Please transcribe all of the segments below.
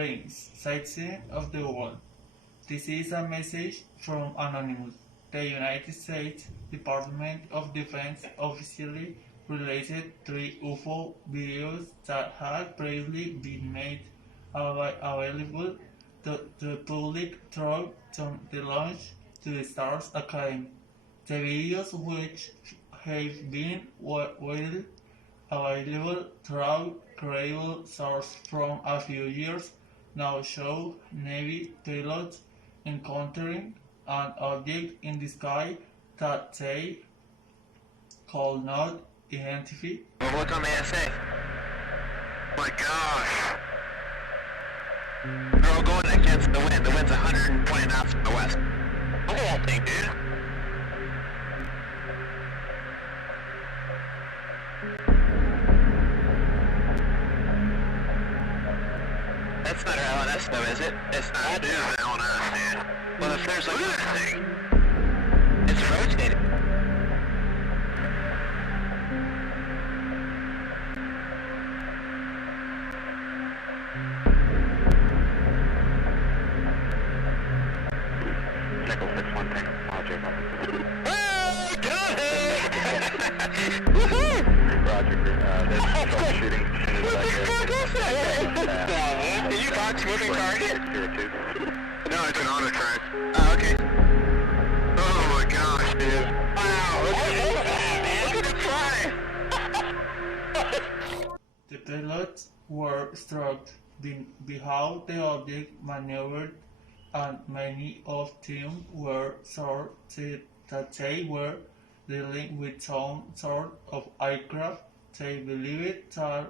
Greetings, citizens of the world. This is a message from Anonymous. The United States Department of Defense officially released 3 UFO videos that had previously been made available to the public through the launch to the Stars Academy. The videos, which have been widely available through credible sources from a few years, now show Navy pilots encountering an object in the sky that they could not identify. Well, look on the essay. My gosh. They're all going against the wind. The wind's 120 knots from the west. Look at that thing, dude. That's not our LNS though, is it? It's not. That is an LNS, dude. Well, if there's like a thing, it's rotating. Nickel 6-1 tank, Roger. Oh, got it! Woohoo! Roger, there's troubleshooting as soon as I get. Did you box moving target? 02. No, it's an auto track. Oh, okay. Oh my gosh, dude. Wow, look at that, man. Look at it fly. The pilots were struck behind the object maneuvered, and many of them were sure that they were dealing with some sort of aircraft. They believed that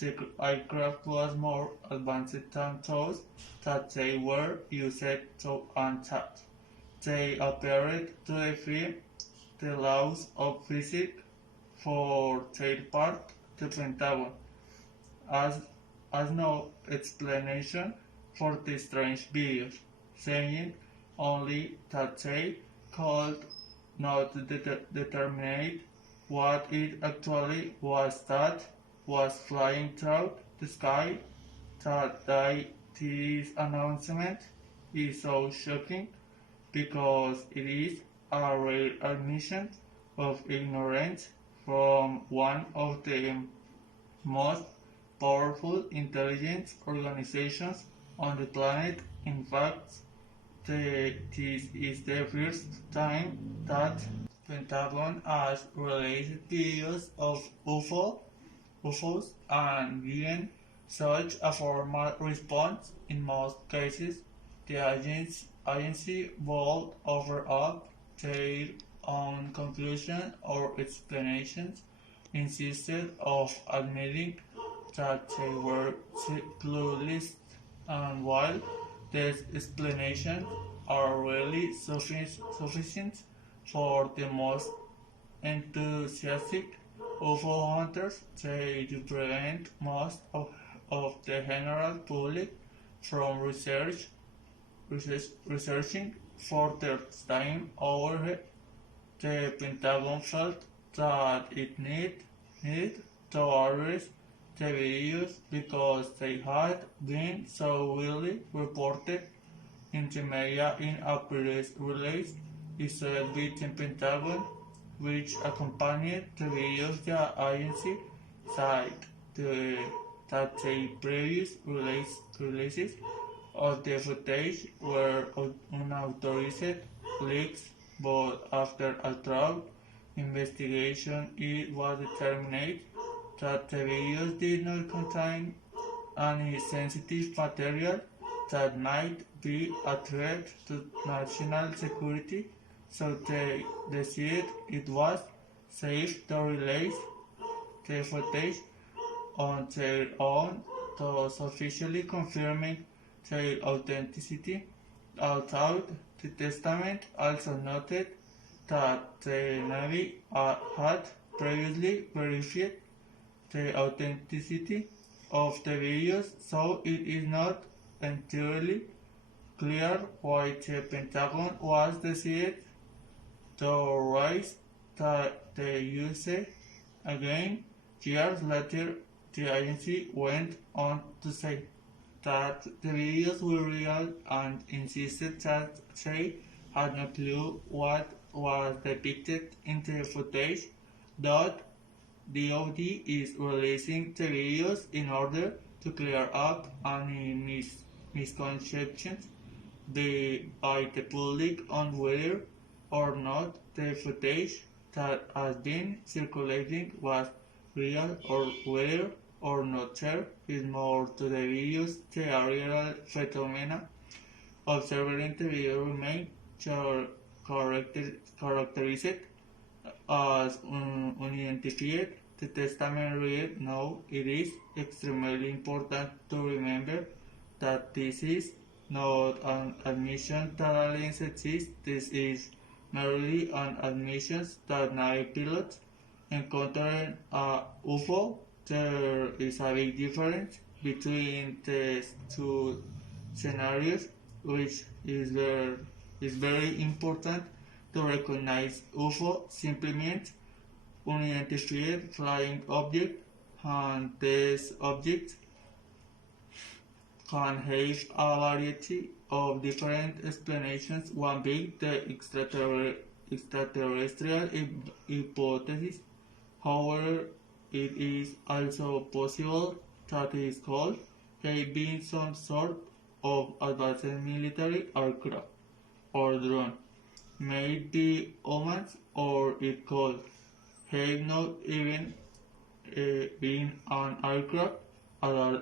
the aircraft was more advanced than those that they were used to, and that they appeared to defy the laws of physics. For their part, the Pentagon has no explanation for the strange videos, saying only that they could not determine what it actually was that was flying through the sky. That this announcement is so shocking because it is a rare admission of ignorance from one of the most powerful intelligence organizations on the planet. In fact, this is the first time that Pentagon has released videos of UFOs and given such a formal response. In most cases, the agency would offer up their own conclusion or explanations, instead of admitting that they were clueless. And while these explanations are really sufficient for the most enthusiastic UFO hunters, they do prevent most of the general public from researching for their time over. The Pentagon felt that it needed to address the videos because they had been so widely reported in the media. In a press release issued by the Pentagon, which accompanied the videos, the agency said that the previous releases of the footage were unauthorized leaks, but after a thorough investigation it was determined that the videos did not contain any sensitive material that might be a threat to national security, so they decided it was safe to release the footage on their own, thus officially confirming their authenticity. Although the testament also noted that the Navy had previously verified the authenticity of the videos, so it is not entirely clear why the Pentagon was decided to raise the use again. Years later, the agency went on to say that the videos were real and insisted that they had no clue what was depicted in the footage. That DoD is releasing the videos in order to clear up any misconceptions by the public on whether or not the footage that has been circulating was real or whether or not there is more to the videos. The aerial phenomena observed in the video remain characterized as unidentified. The testament read, "No, it is extremely important to remember that this is not an admission that aliens exist. This is merely an admission that night pilots encountered a UFO. There is a big difference between the two scenarios, which is very important to recognize. UFO simply means unidentified flying object, and these objects can have a variety of different explanations. One being the extraterrestrial hypothesis. However, it is also possible that it is called having some sort of advanced military aircraft or drone, maybe humans, or it could have not even been an aircraft at all.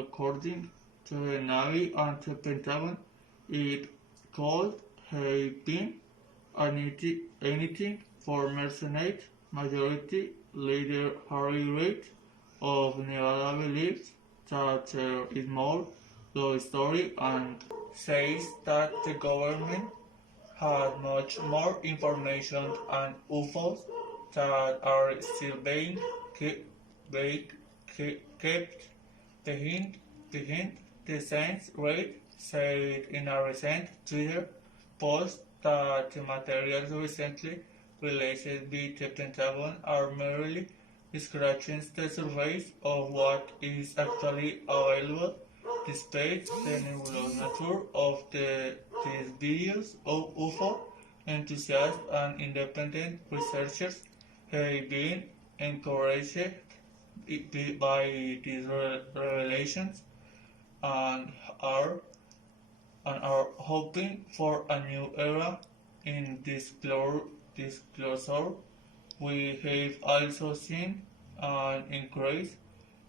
According to the Navy and the Pentagon, it could have been anything for mercenaries. Majority leader Harry Reid of Nevada believes that there is more to the story and says that the government has much more information on UFOs that are still being kept behind. The Saints Reid said in a recent Twitter post that the materials recently released by the Pentagon are merely scratching the surface of what is actually available. Despite the nebulous nature of these videos, of UFO enthusiasts and independent researchers have been encouraged by these revelations and are hoping for a new era in disclosure. We have also seen an increase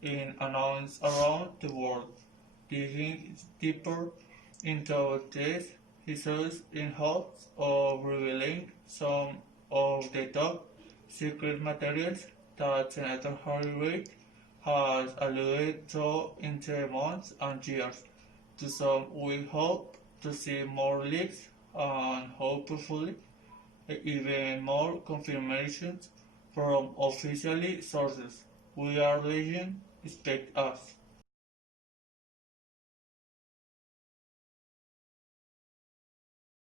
in announcements around the world digging deeper into these issues in hopes of revealing some of the top secret materials that Senator Harry Reid has alluded to in the months and years. To some, we hope to see more leaks and hopefully even more confirmations from official sources. We are legion, expect us.